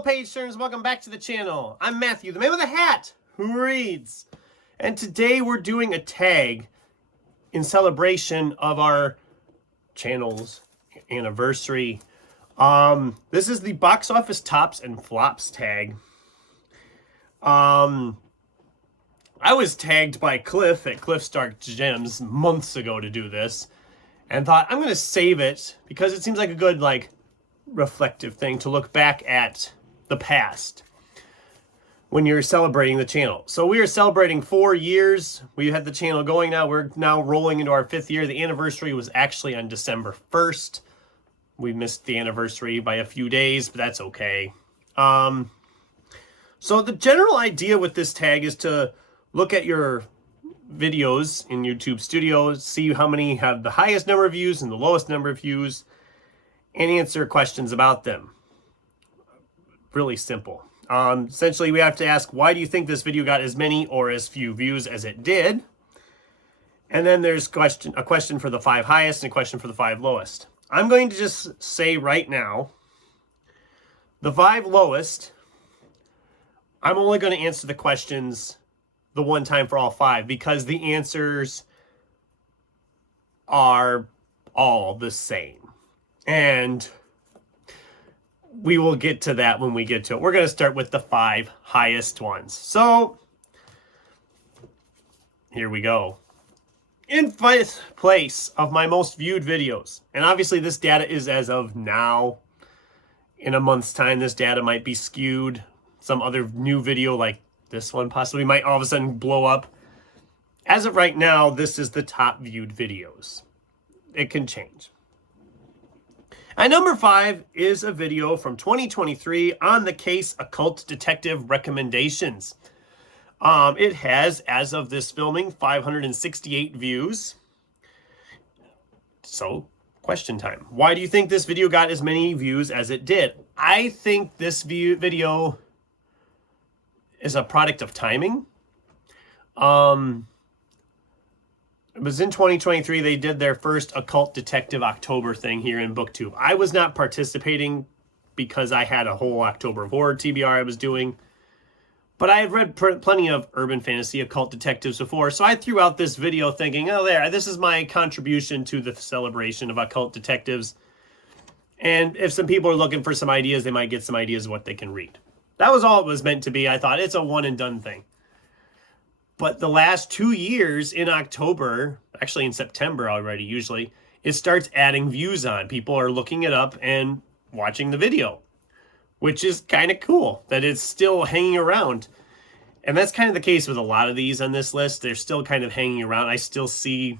Hello, page turners. Welcome back to the channel. I'm Matthew, the man with a hat who reads. And today we're doing a tag in celebration of our channel's anniversary. This is the box office tops and flops tag. I was tagged by Cliff at Cliff Stark Gems months ago to do this, and thought I'm going to save it because it seems like a good reflective thing to look back at the past when you're celebrating the channel. So we are celebrating 4 years. We had the channel going now. We're now rolling into our 5th year. The anniversary was actually on December 1st. We missed the anniversary by a few days, but that's okay. So the general idea with this tag is to look at your videos in YouTube Studio, see how many have the highest number of views and the lowest number of views, and answer questions about them. Really simple. Essentially, we have to ask, why do you think this video got as many or as few views as it did? And then there's a question for the 5 highest and a question for the 5 lowest. I'm going to just say right now, the 5 lowest, I'm only going to answer the questions the one time for all 5 because the answers are all the same. And we will get to that when we get to it. We're going to start with the 5 highest ones. So, here we go. In 5th place of my most viewed videos, and obviously this data is as of now. In a month's time, this data might be skewed. Some other new video like this one possibly might all of a sudden blow up. As of right now, this is the top viewed videos. It can change. At number 5 is a video from 2023 on the case Occult Detective Recommendations. It has, as of this filming, 568 views. So, question time. Why do you think this video got as many views as it did? I think this video is a product of timing. It was in 2023, they did their first Occult Detective October thing here in Booktube. I was not participating because I had a whole October of Horror TBR I was doing. But I had read plenty of urban fantasy occult detectives before, so I threw out this video thinking, oh, this is my contribution to the celebration of occult detectives. And if some people are looking for some ideas, they might get some ideas of what they can read. That was all it was meant to be. I thought it's a one and done thing. But the last 2 years in October, actually in September already usually, it starts adding views on. People are looking it up and watching the video, which is kind of cool that it's still hanging around. And that's kind of the case with a lot of these on this list. They're still kind of hanging around. I still see,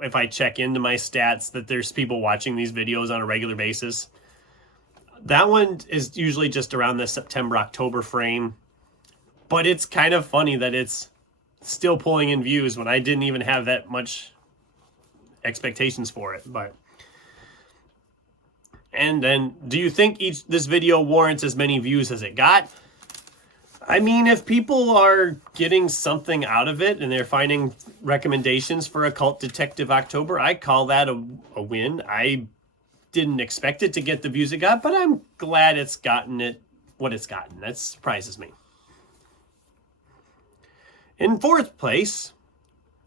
if I check into my stats, that there's people watching these videos on a regular basis. That one is usually just around the September-October frame. But it's kind of funny that it's still pulling in views when I didn't even have that much expectations for it. And then, do you think this video warrants as many views as it got? I mean, if people are getting something out of it and they're finding recommendations for Occult Detective October, I call that a win. I didn't expect it to get the views it got, but I'm glad it's gotten what it's gotten. That surprises me. In 4th place,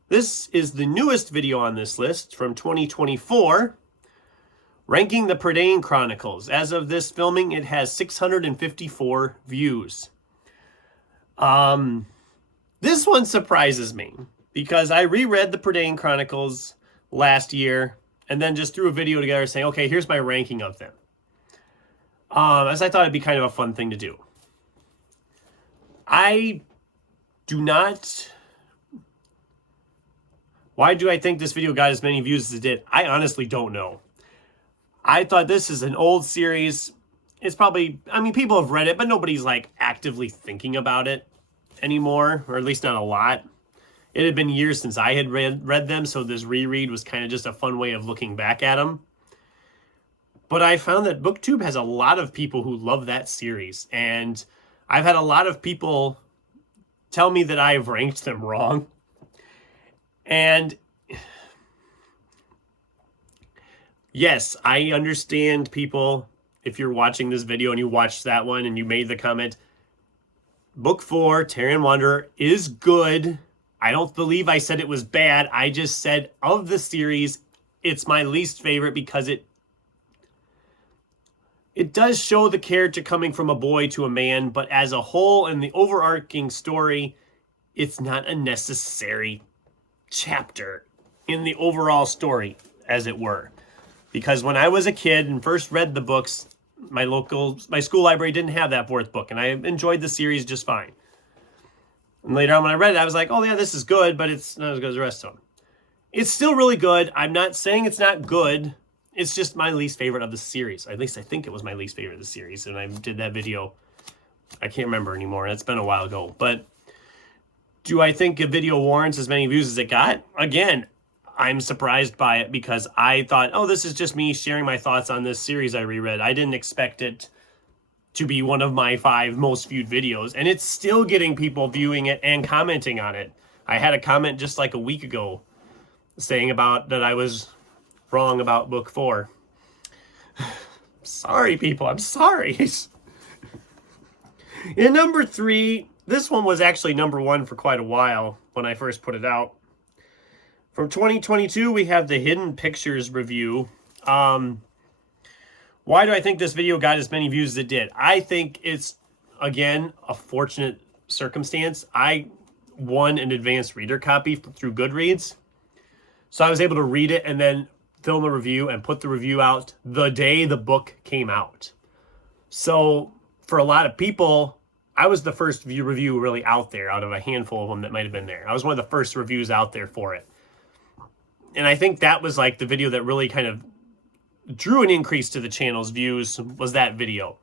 this is the newest video on this list from 2024, ranking the Prydain Chronicles. As of this filming, it has 654 views. This one surprises me because I reread the Prydain Chronicles last year and then just threw a video together saying, okay, here's my ranking of them. As I thought it'd be kind of a fun thing to do. Why do I think this video got as many views as it did? I honestly don't know. I thought this is an old series. It's probably, people have read it, but nobody's actively thinking about it anymore, or at least not a lot. It had been years since I had read them, so this reread was kind of just a fun way of looking back at them. But I found that Booktube has a lot of people who love that series, and I've had a lot of people tell me that I've ranked them wrong. And yes, I understand people if you're watching this video and you watched that one and you made the comment, Book 4, Terran Wanderer, is good. I don't believe I said it was bad. I just said of the series, it's my least favorite because it does show the character coming from a boy to a man, but as a whole and the overarching story, it's not a necessary chapter in the overall story, as it were. Because when I was a kid and first read the books, my school library didn't have that fourth book, and I enjoyed the series just fine. And later on when I read it, I was like, oh yeah, this is good, but it's not as good as the rest of them. It's still really good. I'm not saying it's not good. It's just my least favorite of the series. At least I think it was my least favorite of the series. And I did that video. I can't remember anymore. It's been a while ago. But do I think a video warrants as many views as it got? Again, I'm surprised by it because I thought, oh, this is just me sharing my thoughts on this series I reread. I didn't expect it to be one of my 5 most viewed videos. And it's still getting people viewing it and commenting on it. I had a comment just like a week ago saying about that I was wrong about book 4. Sorry, people. I'm sorry. In number 3, this one was actually number 1 for quite a while when I first put it out. From 2022, we have the Hidden Pictures review. Why do I think this video got as many views as it did? I think it's, again, a fortunate circumstance. I won an advanced reader copy through Goodreads. So I was able to read it and then film a review and put the review out the day the book came out. So for a lot of people, I was the first review really out there out of a handful of them that might have been there. I was one of the first reviews out there for it. And I think that was like the video that really kind of drew an increase to the channel's views was that video.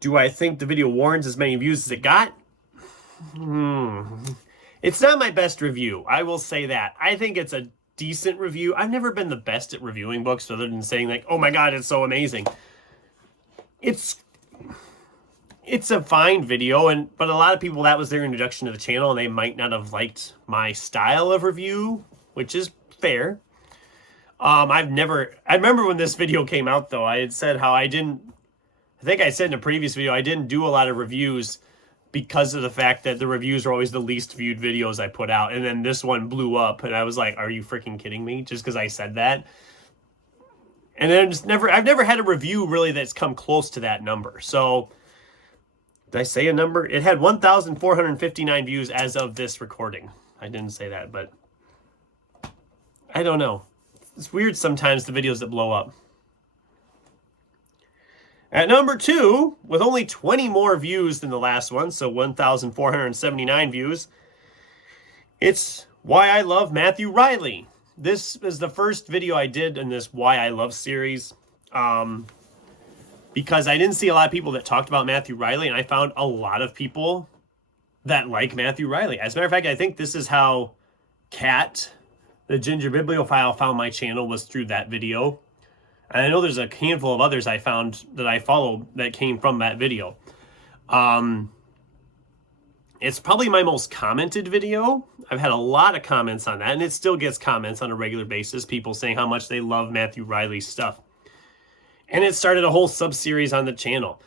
Do I think the video warrants as many views as it got? It's not my best review. I will say that. I think it's a decent review. I've never been the best at reviewing books other than saying like, oh my God, it's so amazing. It's a fine video, but a lot of people, that was their introduction to the channel and they might not have liked my style of review, which is fair. I remember when this video came out though, I had said how I think I said in a previous video, I didn't do a lot of reviews because of the fact that the reviews are always the least viewed videos I put out. And then this one blew up and I was like, are you freaking kidding me? Just because I said that. And then I've never had a review really that's come close to that number. So did I say a number? It had 1,459 views as of this recording. I didn't say that, but I don't know. It's weird sometimes the videos that blow up. At number 2, with only 20 more views than the last one, so 1,479 views, it's Why I Love Matthew Riley. This is the first video I did in this Why I Love series, because I didn't see a lot of people that talked about Matthew Riley, and I found a lot of people that like Matthew Riley. As a matter of fact, I think this is how Kat, the Ginger Bibliophile, found my channel, was through that video. And I know there's a handful of others I found that I followed that came from that video. It's probably my most commented video. I've had a lot of comments on that, and it still gets comments on a regular basis, people saying how much they love Matthew Riley's stuff. And it started a whole sub-series on the channel.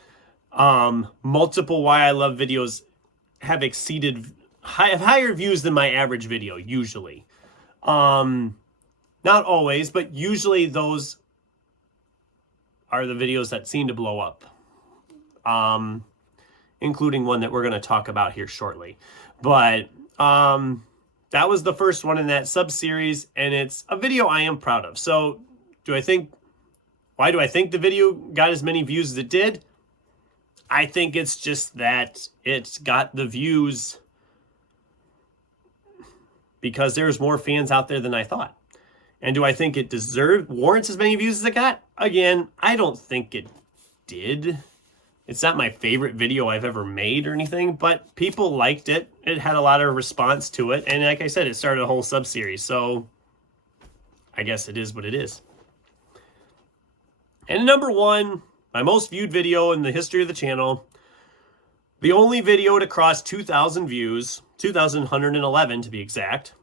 Multiple Why I Love videos have exceeded, have higher views than my average video, usually. Not always, but usually those are the videos that seem to blow up, including one that we're going to talk about here shortly. But that was the first one in that sub-series, and it's a video I am proud of. So why do I think the video got as many views as it did? I think it's just that it's got the views because there's more fans out there than I thought. And do I think it warrants as many views as it got? Again, I don't think it did. It's not my favorite video I've ever made or anything, but people liked it. It had a lot of response to it. And like I said, it started a whole sub-series. So I guess it is what it is. And number 1, my most viewed video in the history of the channel. The only video to cross 2,000 views, 2,111 to be exact.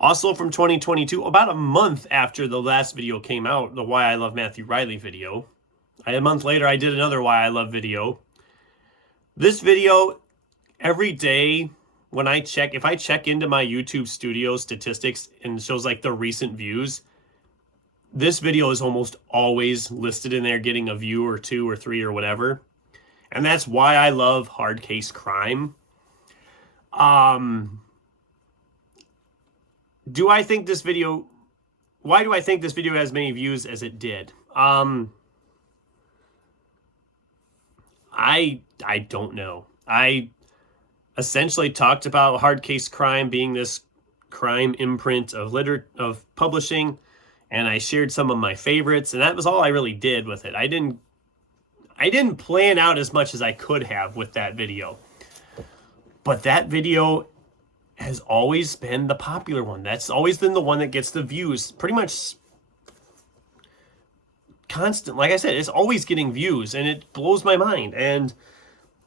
Also from 2022, about a month after the last video came out, the Why I Love Matthew Riley video, a month later I did another Why I Love video. This video, every day when I check, if I check into my YouTube studio statistics and it shows like the recent views, this video is almost always listed in there getting a view or 2 or 3 or whatever. And that's Why I Love Hard Case Crime. Do I think this video, why do I think this video has many views as it did? I don't know. I essentially talked about Hard Case Crime being this crime imprint of publishing, and I shared some of my favorites, and that was all I really did with it. I didn't plan out as much as I could have with that video. But that video has always been the popular one. That's always been the one that gets the views. Pretty much constant. Like I said, it's always getting views, and it blows my mind. And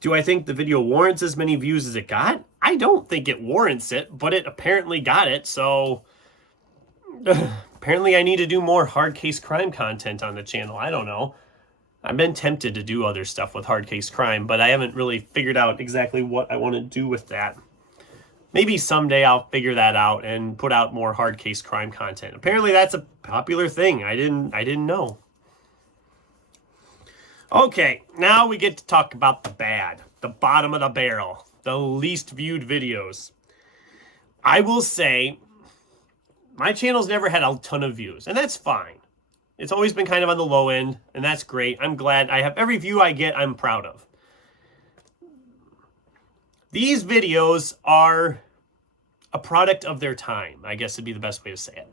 do I think the video warrants as many views as it got? I don't think it warrants it, but it apparently got it. So apparently I need to do more hard case crime content on the channel. I don't know. I've been tempted to do other stuff with hard case crime, but I haven't really figured out exactly what I want to do with that. Maybe someday I'll figure that out and put out more hard case crime content. Apparently that's a popular thing. I didn't know. Okay, now we get to talk about the bad, the bottom of the barrel, the least viewed videos. I will say my channel's never had a ton of views, and that's fine. It's always been kind of on the low end, and that's great. I'm glad. I have every view I get, I'm proud of. These videos are a product of their time, I guess would be the best way to say it.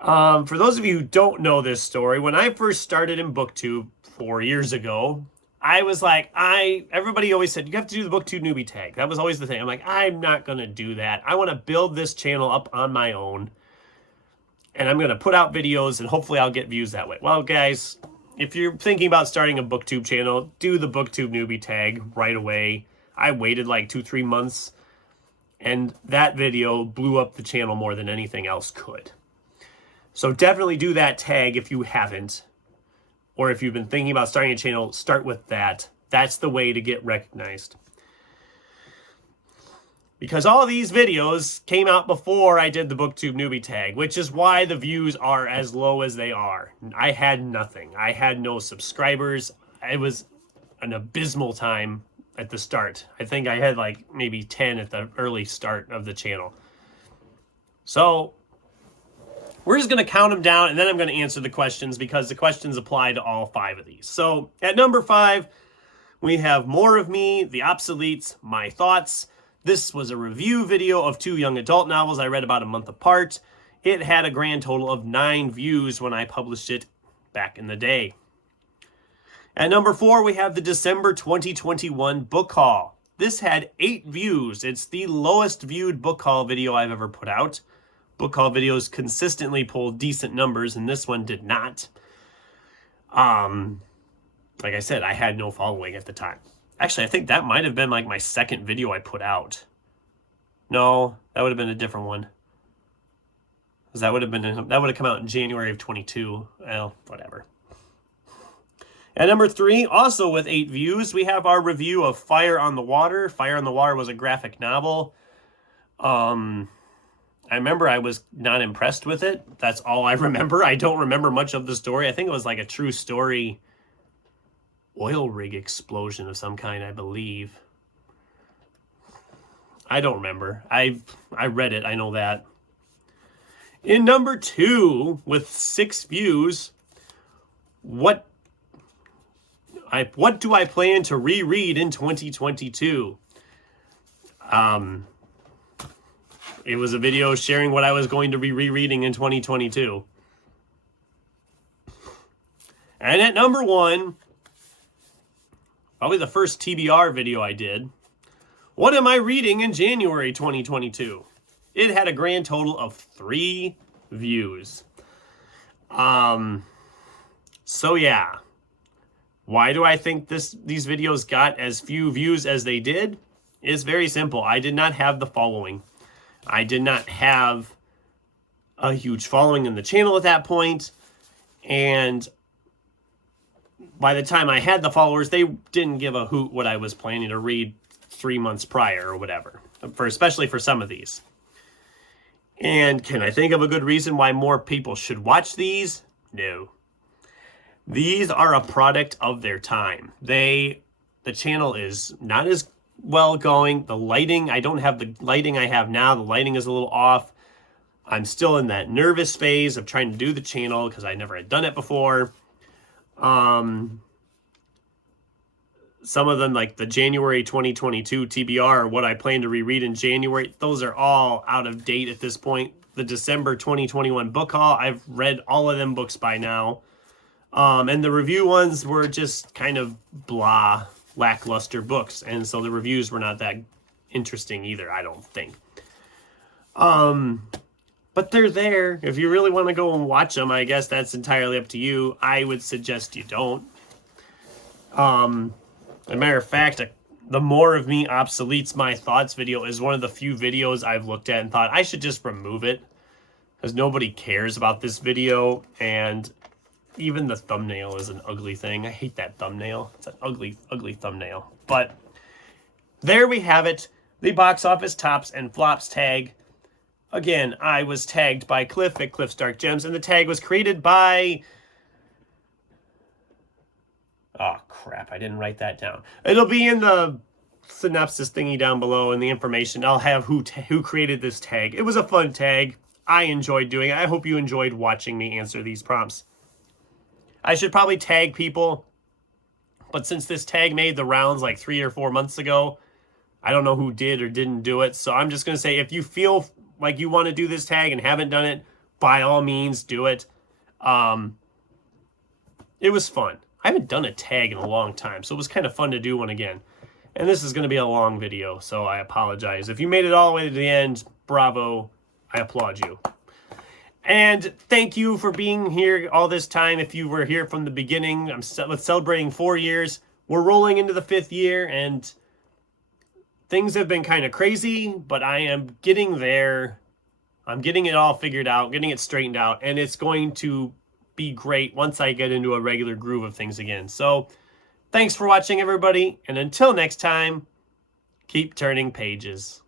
For those of you who don't know this story, when I first started in Booktube 4 years ago, I was like, everybody always said, you have to do the Booktube newbie tag. That was always the thing. I'm like, I'm not going to do that. I want to build this channel up on my own, and I'm going to put out videos, and hopefully I'll get views that way. Well, guys, if you're thinking about starting a Booktube channel, do the Booktube newbie tag right away. I waited like 2-3 months, and that video blew up the channel more than anything else could. So definitely do that tag if you haven't, or if you've been thinking about starting a channel, start with that. That's the way to get recognized. Because all these videos came out before I did the Booktube newbie tag, which is why the views are as low as they are. I had nothing. I had no subscribers. It was an abysmal time at the start. I think I had like maybe 10 at the early start of the channel. So we're just going to count them down, and then I'm going to answer the questions because the questions apply to all 5 of these. So at number 5, we have More of Me, The Obsoletes, My Thoughts. This was a review video of 2 young adult novels I read about a month apart. It had a grand total of 9 views when I published it back in the day. At number 4, we have the December 2021 book haul. This had 8 views. It's the lowest viewed book haul video I've ever put out. Book haul videos consistently pull decent numbers, and this one did not. Like I said, I had no following at the time. Actually, I think that might have been like my second video I put out. No, that would have been a different one. Because that would have come out in January of 22. Well, whatever. At number 3, also with 8 views, we have our review of Fire on the Water. Fire on the Water was a graphic novel. I remember I was not impressed with it. That's all I remember. I don't remember much of the story. I think it was like a true story oil rig explosion of some kind, I believe. I don't remember. I read it, I know that. In number 2, with 6 views, what do I plan to reread in 2022? It was a video sharing what I was going to be rereading in 2022. And at number 1, probably the first TBR video I did, what am I reading in January 2022? It had a grand total of 3 views. So yeah. Why do I think these videos got as few views as they did? It's very simple. I did not have the following. I did not have a huge following in the channel at that point, and by the time I had the followers, they didn't give a hoot what I was planning to read 3 months prior or whatever, especially for some of these. And can I think of a good reason why more people should watch these? No. These are a product of their time. The channel is not as well going. The lighting, I don't have the lighting I have now. The lighting is a little off. I'm still in that nervous phase of trying to do the channel because I never had done it before. Some of them, like the January 2022 TBR, or what I plan to reread in January, those are all out of date at this point. The December 2021 book haul, I've read all of them books by now. And the review ones were just kind of blah, lackluster books. And so the reviews were not that interesting either, I don't think. But they're there. If you really want to go and watch them, I guess that's entirely up to you. I would suggest you don't. As a matter of fact, the More of Me Obsoletes My Thoughts video is one of the few videos I've looked at and thought I should just remove it because nobody cares about this video, and even the thumbnail is an ugly thing. I hate that thumbnail. It's an ugly, ugly thumbnail. But there we have it. The box office tops and flops tag. Again, I was tagged by Cliff at Cliff's Dark Gems, and the tag was created by... Oh, crap. I didn't write that down. It'll be in the synopsis thingy down below in the information. I'll have who created this tag. It was a fun tag. I enjoyed doing it. I hope you enjoyed watching me answer these prompts. I should probably tag people, but since this tag made the rounds like 3 or 4 months ago, I don't know who did or didn't do it. So I'm just going to say, if you feel like you want to do this tag and haven't done it, by all means, do it. It was fun. I haven't done a tag in a long time, so it was kind of fun to do one again. And this is going to be a long video, so I apologize. If you made it all the way to the end, bravo. I applaud you. And thank you for being here all this time. If you were here from the beginning, I'm celebrating 4 years. We're rolling into the 5th year, and things have been kind of crazy, but I am getting there. I'm getting it all figured out, getting it straightened out, and it's going to be great once I get into a regular groove of things again. So thanks for watching, everybody, and until next time, keep turning pages.